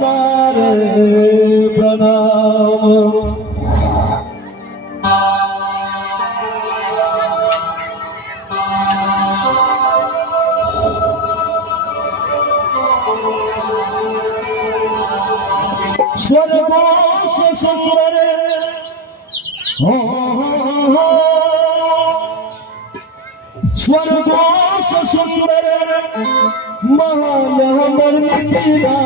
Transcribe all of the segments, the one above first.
मारे प्रणाम। स्वर्गों से सुंदर हो, स्वर्गों से सुंदर महान हमर मिथिला,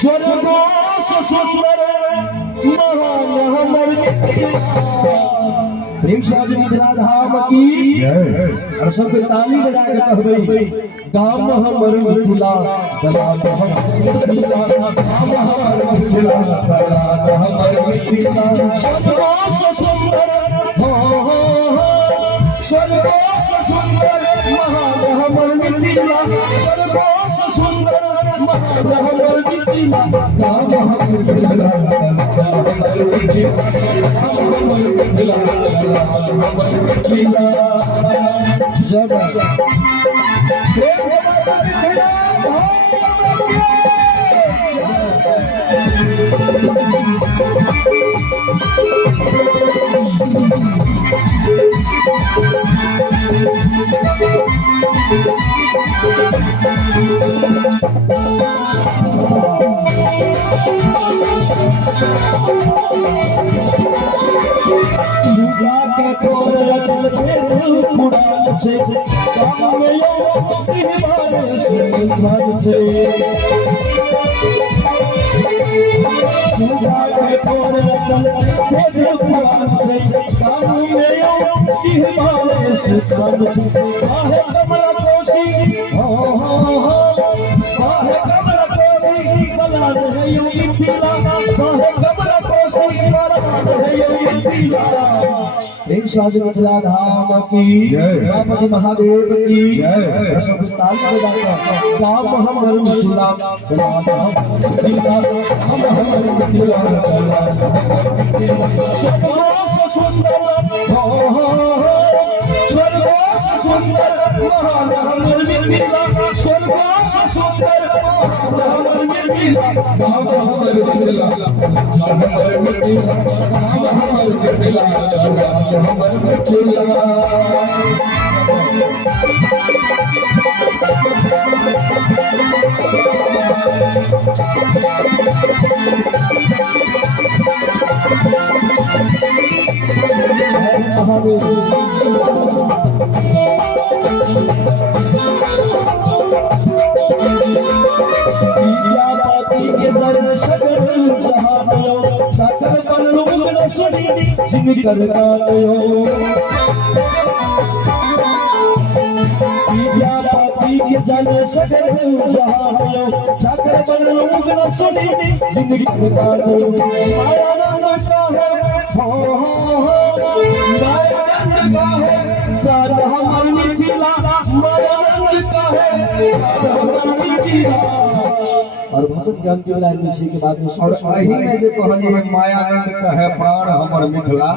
स्वर्गों से सुंदर महान हमर मिथिला। प्रेम से आज मिथिला धाम की और सब ताली बजा के कहबै, गाम हमर मिथिला गलाम हमर मिथिला, गाम हमर मिथिला गलाम हमर मिथिला। स्वर्गों से सुंदर हो, स्वर्गों से सुंदर महान हमर मिथिला, स्वर्गों से सुंदर महान हमर मिथिला, गाम हमर मिथिला गलाम हमर मिथिला, गाम हमर मिथिला गलाम हमर मिथिला। जब के तोर चल उड़ान से गाँव में बार से मन से के तोर चल उड़ान से गाँव में बार से मन से। आहे कमला कोसी हो, आहे कमला कोसी बला है यो मिथिला, आहे कमला कोसी बला है यो मिथिला। एक साज मिथिला धाम की जय, गणपति महादेव की जय। सब ताली बजाकर गाम हमर मिथिला गलाम हमर मिथिला, हम हमर मिथिला गलाम। स्वर्गों से सुंदर हो, स्वर्गों से सुंदर महान हमर मिथिला, स्वर्गों से सुंदर महान हमर मिथिला, गाम हमर मिथिला हमर मिथिला, गाम हमर मिथिला हमर मिथिला। जिनकर गायो विद्यापति के जन सगर जहायो, सागर बनलो न सुनी जिनकर गायो। माया नाम का है हो, माया नाम का है प्राण हमर मिथिला, माया नाम का है प्राण हमर मिथिला। और भजन ज्ञान के लाइन में के बाद और अही में जो कहली है मायानंद कहे प्राण हमर मिथिला,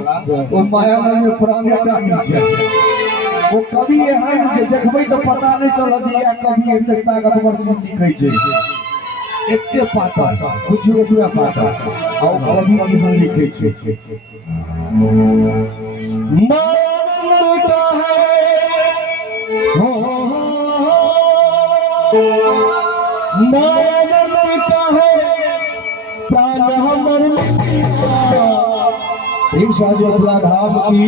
वो मायानंद प्राण टानी छै। वो कवि एहन जे देखबै तो पता नहीं चलत जे या कवि एते ताकतवर चीज लिखै छै, एते पाता कुछ एतबे पाता और कवि एहन लिखै छै। मायानंद कहे हो, मायानंद कहे प्राण हमर मिथिला। प्रेम से मिथिला धाम की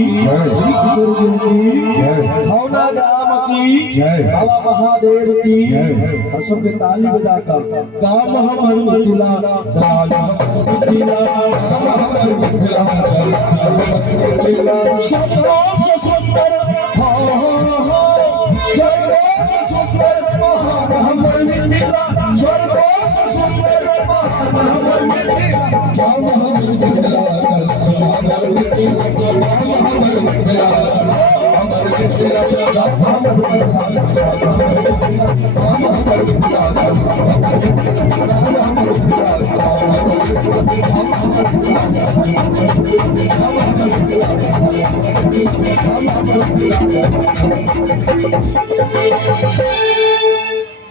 श्री किशोर जी की जय, भावना धाम की जय, बाबा महादेव की जय। और सबके ताली बजाकर गाम हमर मिथिला गलाम हमर मिथिला, गाम हमर मिथिला गलाम मिथिला। स्वर्गों से सुंदर हो, स्वर्गों से सुंदर महान हमर मिथिला, स्वर्गों से सुंदर महान हमर मिथिला, गाम हमर मिथिला हमर मिथिला, गाम हमर मिथिला हमर मिथिला, गाम हमर मिथिला।